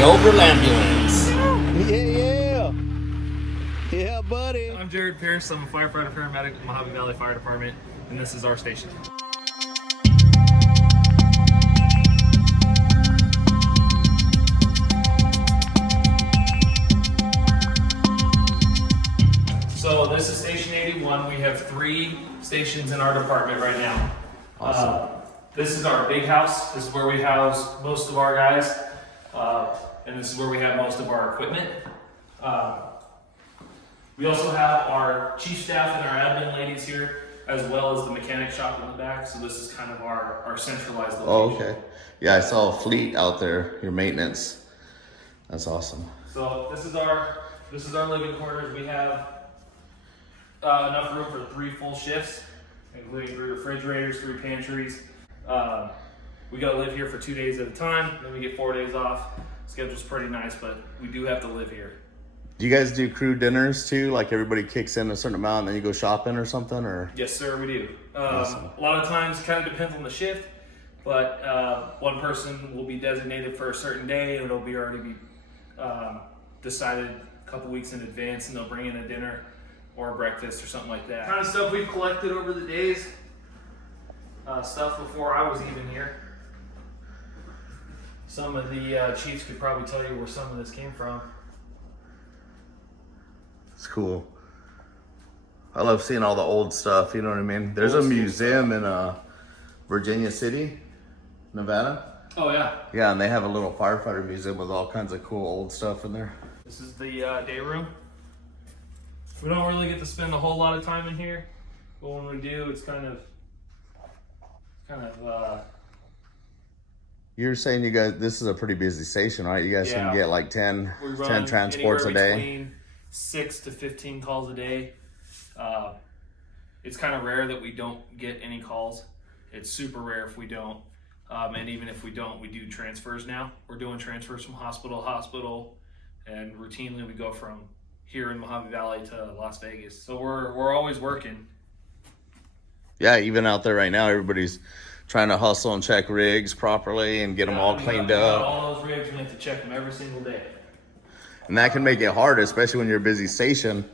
the Overland Ambulance. Yeah, buddy. I'm Jared Pierce. I'm a firefighter paramedic with Mohave Valley Fire Department, and this is our station. So this is Station 81. We have 3 stations in our department right now. Awesome. This is our big house. This is where we house most of our guys, and this is where we have most of our equipment. We also have our chief staff and our admin ladies here, as well as the mechanic shop in the back. So this is kind of our centralized location. Oh, okay. Yeah, I saw a fleet out there, your maintenance. That's awesome. So this is our living quarters. We have enough room for 3 full shifts, including 3 refrigerators, 3 pantries. We gotta live here for 2 days at a time, then we get 4 days off. Schedule's pretty nice, but we do have to live here. Do you guys do crew dinners too? Like everybody kicks in a certain amount and then you go shopping or something, or? Yes, sir, we do. Awesome. A lot of times, kind of depends on the shift, but one person will be designated for a certain day, and it'll be already be decided a couple weeks in advance, and they'll bring in a dinner or a breakfast or something like that. Kind of stuff we've collected over the days. Stuff before I was even here. Some of the chiefs could probably tell you where some of this came from. It's cool. I love seeing all the old stuff, you know what I mean? There's a Old school museum in Virginia City, Nevada. Oh yeah. Yeah, and they have a little firefighter museum with all kinds of cool old stuff in there. This is the day room. We don't really get to spend a whole lot of time in here, but when we do, it's kind of You're saying you guys, this is a pretty busy station, right? You guys Yeah. can get like 10 we run transports a anywhere day. between 6 to 15 calls a day. It's kind of rare that we don't get any calls. It's super rare if we don't. And even if we don't, we do transfers now. We're doing transfers from hospital to hospital, and routinely we go from here in Mohave Valley to Las Vegas. So we're always working. Yeah, even out there right now, everybody's trying to hustle and check rigs properly and get them all cleaned We got up. all those rigs, we have to check them every single day. And that can make it hard, especially when you're a busy station.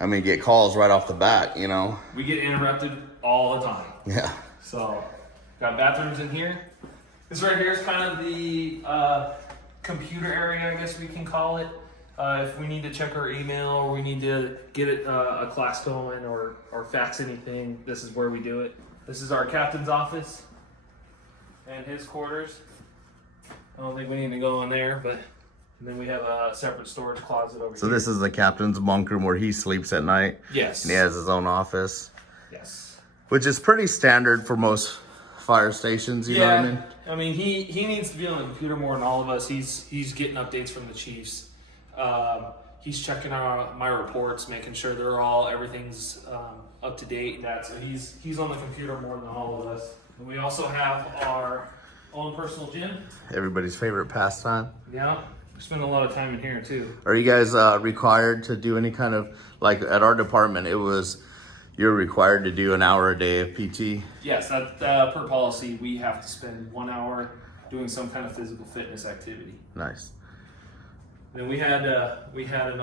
I mean, get calls right off the bat, you know? We get interrupted all the time. Yeah. So, got bathrooms in here. This right here is kind of the computer area, I guess we can call it. If we need to check our email or we need to get a class going or fax anything, this is where we do it. This is our captain's office and his quarters. I don't think we need to go in there, but then we have a separate storage closet over here. So this is the captain's bunk room where he sleeps at night. Yes. And he has his own office. Yes. Which is pretty standard for most fire stations, you know what I mean? I mean, he needs to be on the computer more than all of us. He's getting updates from the chiefs. He's checking my reports, making sure everything's up to date. So he's on the computer more than all of us. And we also have our own personal gym. Everybody's favorite pastime. Yeah, we spend a lot of time in here too. Are you guys required to do any kind of, like at our department, you're required to do an hour a day of PT? Yes, that per policy, we have to spend 1 hour doing some kind of physical fitness activity. Nice. Then we had him.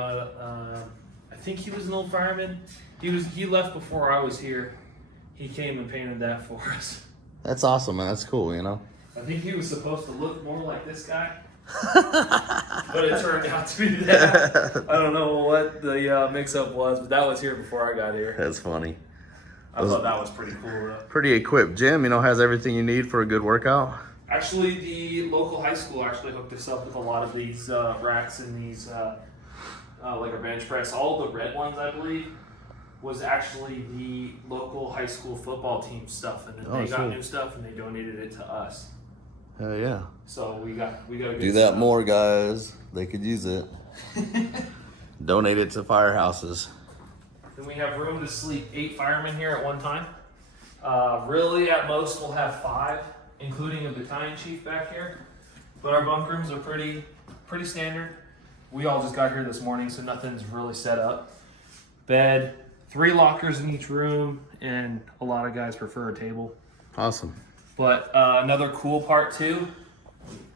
I think he was an old fireman. He left before I was here. He came and painted that for us. That's awesome, man. That's cool, you know? I think he was supposed to look more like this guy, but it turned out to be that. I don't know what the mix-up was, but that was here before I got here. That's funny. I thought that was pretty cool, though. Pretty equipped gym, you know, has everything you need for a good workout. Actually, the local high school actually hooked us up with a lot of these racks and these, like a bench press. All the red ones, I believe, was actually the local high school football team stuff, and then they got new stuff and they donated it to us. Hell yeah. So we got a good Do that stuff. more, guys. They could use it. Donate it to firehouses. Then we have room to sleep 8 firemen here at one time. Really, at most, we'll have 5, including a battalion chief back here. But our bunk rooms are pretty standard. We all just got here this morning, so nothing's really set up. Bed, 3 lockers in each room, and a lot of guys prefer a table. Awesome. But another cool part too,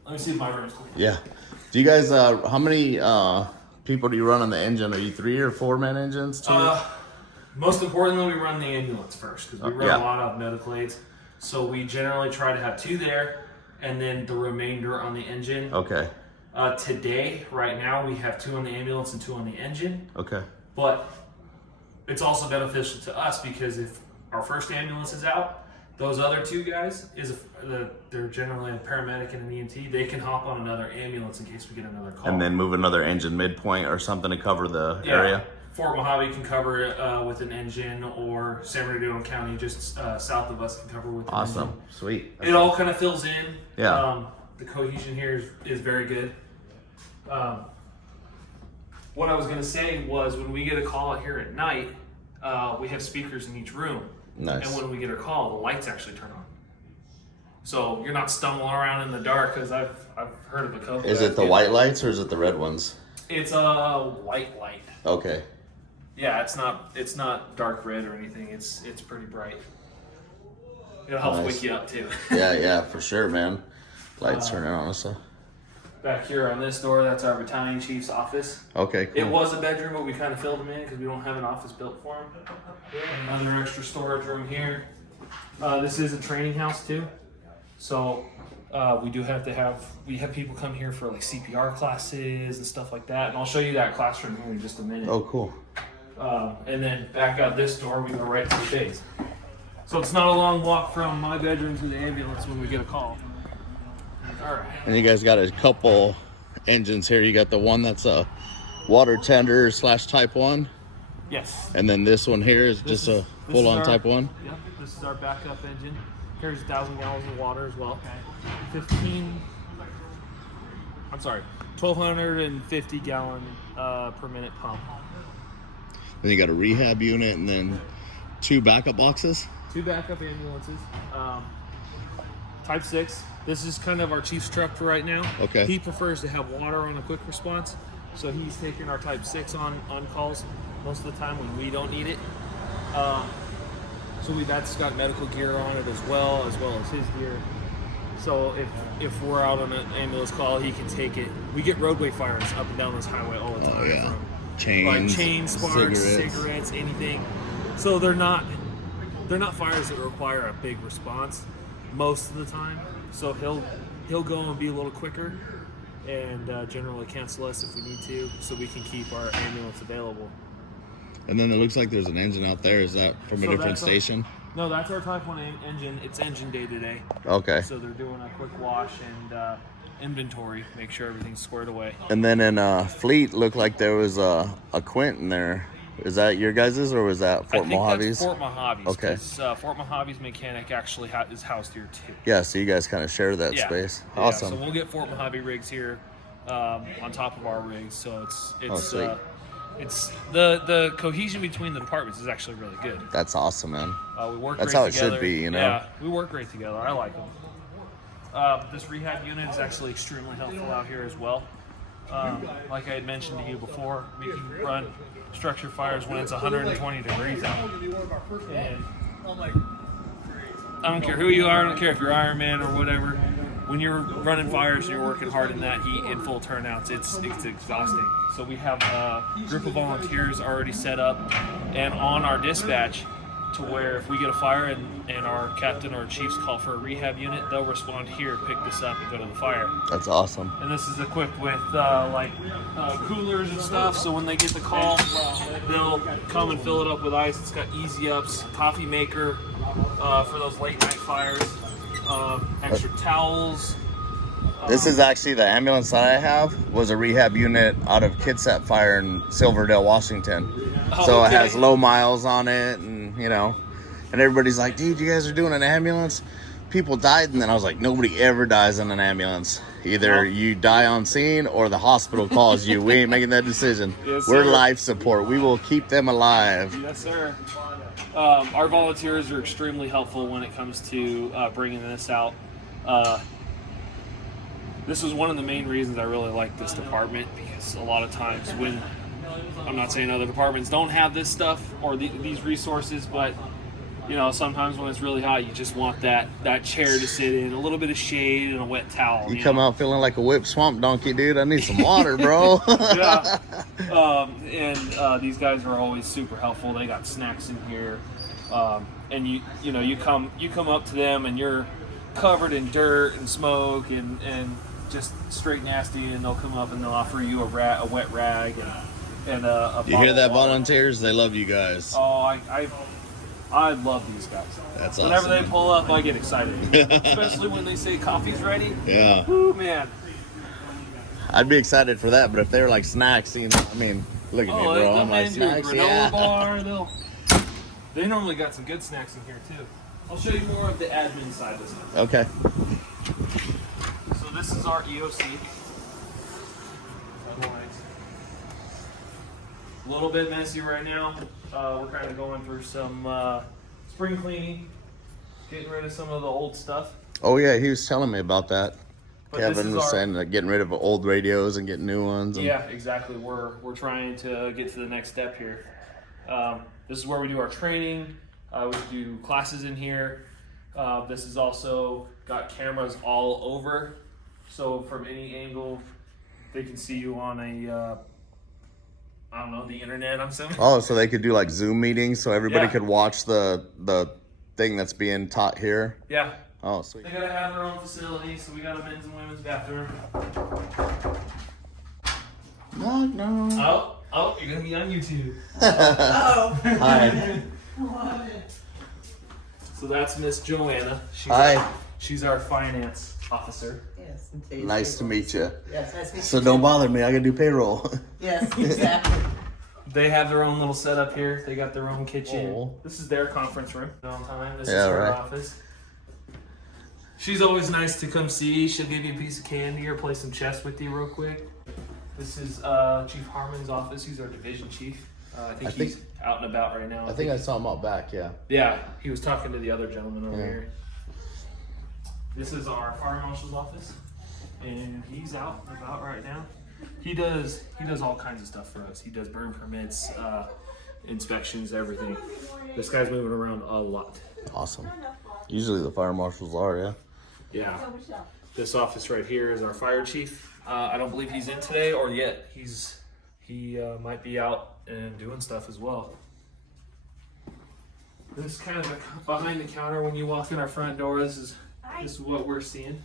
let me see if my room's clean. Yeah. Do you guys, how many people do you run on the engine? Are you 3 or 4 man engines? Most importantly, we run the ambulance first because we run yeah. a lot of medical aids. So we generally try to have 2 there and then the remainder on the engine. Okay. Today, right now, we have 2 on the ambulance and 2 on the engine. Okay. But it's also beneficial to us because if our first ambulance is out, those other 2 guys, they're generally a paramedic and an EMT, they can hop on another ambulance in case we get another call. And then move another engine midpoint or something to cover the area? Fort Mohave can cover it with an engine, or San Bernardino County, just south of us, can cover with an engine. Awesome. Sweet. It all kind of fills in. Yeah. The cohesion here is very good. What I was going to say was when we get a call out here at night, we have speakers in each room. Nice. And when we get a call, the lights actually turn on. So you're not stumbling around in the dark, because I've heard of a couple. Is it the white lights or is it the red ones? It's a white light. Okay. Yeah, it's not dark red or anything. It's pretty bright. It'll help wake you up too. Yeah, for sure, man. Lights turning on, so. Back here on this door, that's our battalion chief's office. Okay, cool. It was a bedroom, but we kind of filled him in because we don't have an office built for him. Another extra storage room here. This is a training house too. So we have people come here for like CPR classes and stuff like that. And I'll show you that classroom here in just a minute. Oh, cool. And then back out this door, we go right to the base. So it's not a long walk from my bedroom to the ambulance when we get a call. All right. And you guys got a couple engines here. You got the one that's a water tender / type 1. Yes. And then this one here is just a full-on type 1. Yep. This is our backup engine. Carries 1,000 gallons of water as well. 1,250 gallon per minute pump. Then you got a rehab unit and then 2 backup boxes. 2 backup ambulances. Type 6. This is kind of our chief's truck for right now. Okay. He prefers to have water on a quick response, so he's taking our Type 6 on calls most of the time when we don't need it. So that's got medical gear on it as well as his gear. So if we're out on an ambulance call, he can take it. We get roadway fires up and down this highway all the time. Oh, yeah. From Chains, chain sparks, cigarettes, anything. So they're not fires that require a big response most of the time. So he'll go and be a little quicker and generally cancel us if we need to, so we can keep our ambulance available. And then it looks like there's an engine out there. Is that from a different station? No, that's our Type 1 engine. It's engine day today. Okay. So they're doing a quick wash and inventory, make sure everything's squared away. And then in Fleet, looked like there was a Quint in there. Is that your guys's or was that Fort Mojave's? That's Fort Mojave's. Okay. Fort Mojave's mechanic actually is housed here too. Yeah, so you guys kind of share that space. Awesome. Yeah, so we'll get Fort Mohave rigs here on top of our rigs. So sweet. It's the cohesion between the departments is actually really good. That's awesome, man. We work. That's great how it together. should be, you know. Yeah, we work great together. I like them. This rehab unit is actually extremely helpful out here as well. Like I had mentioned to you before, we can run structure fires when it's 120 degrees out. And I don't care who you are. I don't care if you're Iron Man or whatever. When you're running fires and you're working hard in that heat in full turnouts, it's exhausting. So we have a group of volunteers already set up and on our dispatch to where if we get a fire and our captain or chiefs call for a rehab unit, they'll respond here, pick this up, and go to the fire. That's awesome. And this is equipped with coolers and stuff, so when they get the call, they'll come and fill it up with ice. It's got easy ups, coffee maker for those late night fires, extra towels. This is actually the ambulance that I have was a rehab unit out of Kitsap Fire in Silverdale, Washington. So it has low miles on it, and you know, and everybody's like, dude, you guys are doing an ambulance? People died, and then I was like, nobody ever dies in an ambulance. Either you die on scene or the hospital calls you. We ain't making that decision. Yes, We're sir. life support. We will keep them alive. Yes, sir. Our volunteers are extremely helpful when it comes to bringing this out. This was one of the main reasons I really like this department, because a lot of times when, I'm not saying other departments don't have this stuff or these resources, but You know, sometimes when it's really hot, you just want that chair to sit in, a little bit of shade and a wet towel. You come out feeling like a whipped swamp donkey, dude. I need some water, bro. Yeah. These guys are always super helpful. They got snacks in here. And you come up to them and you're covered in dirt and smoke and just straight nasty, and they'll come up and they'll offer you a wet rag and a You hear that, water. volunteers? They love you guys. Oh, I love these guys. That's Whenever awesome. they pull up, I get excited. Especially when they say coffee's ready. Yeah. Ooh, man. I'd be excited for that, but if they were like snacks, you know, I mean, look at me, bro. I'm like snacks, yeah. Bar, they normally got some good snacks in here too. I'll show you more of the admin side of this. Okay. So this is our EOC. A little bit messy right now. We're kind of going through some spring cleaning, getting rid of some of the old stuff. Oh yeah, he was telling me about that. But Kevin was saying that getting rid of old radios and getting new ones. And... Yeah, exactly. We're trying to get to the next step here. This is where we do our training. We do classes in here. This is also got cameras all over, so from any angle, they can see you on a I don't know, the internet. I'm assuming. Oh, so they could do like Zoom meetings, so everybody Yeah. could watch the thing that's being taught here. Yeah. Oh, sweet. They gotta have their own facility, so we got a men's and women's bathroom. No. Oh, you're gonna be on YouTube. Hi. So that's Miss Joanna. Hi. She's our finance officer. Yes. Nice to meet you. Yes, nice to meet So you. don't bother me. I gotta do payroll. Yes, exactly. They have their own little setup here. They got their own kitchen. Oh. This is their conference room. On time. This Yeah, is her right. office. She's always nice to come see. She'll give you a piece of candy or play some chess with you real quick. This is Chief Harmon's office. He's our division chief. I think he's out and about right now. I think I saw him out back. Yeah. Yeah, he was talking to the other gentleman over Yeah. here. This is our fire marshal's office, and he's out and about right now. He does all kinds of stuff for us. He does burn permits, inspections, everything. This guy's moving around a lot. Awesome. Usually the fire marshals are, yeah. Yeah. This office right here is our fire chief. I don't believe he's in today or yet. He might be out and doing stuff as well. This is kind of behind the counter when you walk in our front door. This is what we're seeing.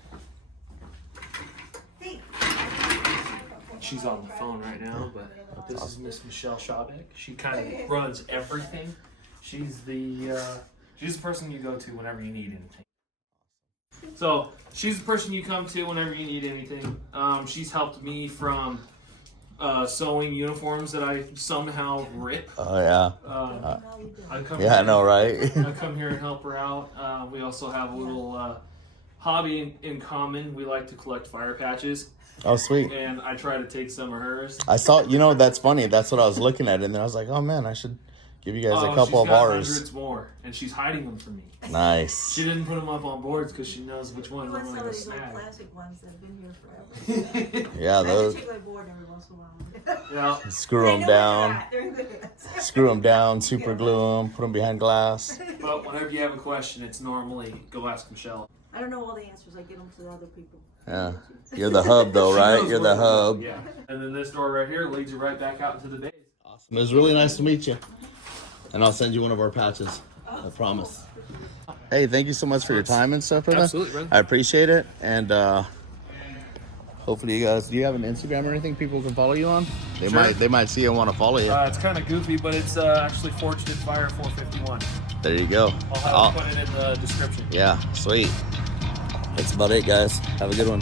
She's on the phone right now, but this is Miss Michelle Schabeck. She kind of runs everything. She's the person you go to whenever you need anything. So she's the person you come to whenever you need anything. She's helped me from sewing uniforms that I somehow rip. Oh yeah. I come Yeah, I know, right? I come here and help her out. We also have a little hobby in common. We like to collect fire patches, Oh, sweet. and I try to take some of hers. I saw. You know, that's funny. That's what I was looking at, and then I was like, oh man, I should give you guys a couple she's of got ours. hundreds more, and she's hiding them from me. Nice. She didn't put them up on boards because she knows which ones I'm Some going of to these little snag. classic ones that have been here forever. Yeah, I those. just take my board every once in a while. Yeah. Screw them down. Screw them down. Super glue them. Put them behind glass. But whenever you have a question, it's normally go ask Michelle. I don't know all the answers. I give them to the other people. Yeah. You're the hub, though, She right? knows You're what the to do. hub. Yeah. And then this door right here leads you right back out into the base. Awesome. It was really nice to meet you. And I'll send you one of our patches. I promise. Hey, thank you so much for your time and stuff, brother. Absolutely, brother. I appreciate it. And hopefully you guys, do you have an Instagram or anything people can follow you on? They might see and want to follow you. It's kind of goofy, but it's actually Forged in Fire 451. There you go. I'll put it in the description. Yeah, sweet. That's about it, guys. Have a good one.